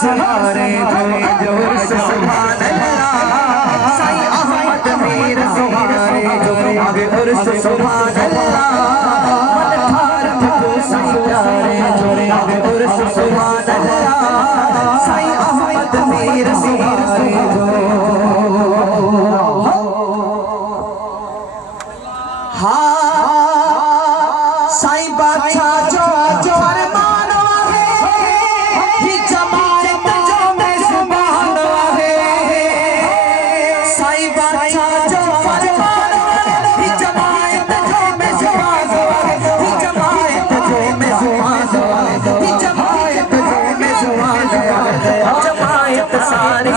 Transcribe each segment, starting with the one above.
सवारे जो उर्स सुभान अल्लाह साईं अहमद मीर सवारे जो आगे उर्स सुभान अल्लाह मलखार को साईं प्यारे जो आगे उर्स सुभान अल्लाह साईं अहमद मीर सवारे जो साईं बादशाह जो फरमानो है ही जमात जो मेज़बान है साईं बादशाह जो फरमानो है ही जमात जो मेज़बान है ही जमात जो मेज़बान है ही जमात जो मेज़बान है जमात सारी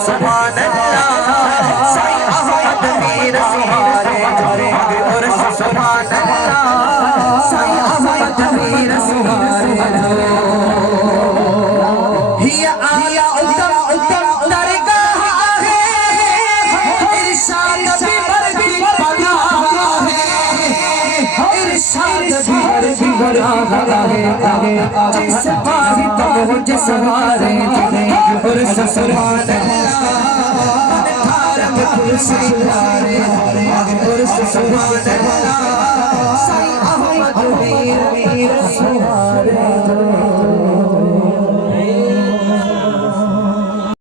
सुभान अल्लाह साईं अहमद मीर सवारे और सुभान अल्लाह साईं अहमद मीर सवारे हिया आला उत्तम दरगाह है इरशाद भी बरगी पनाह है इरशाद भी बरगी पनाह है जिस पारी तो जिस हारे और सुभान अल्लाह सितारे और सुभान अल्लाह साईं अहमद मीर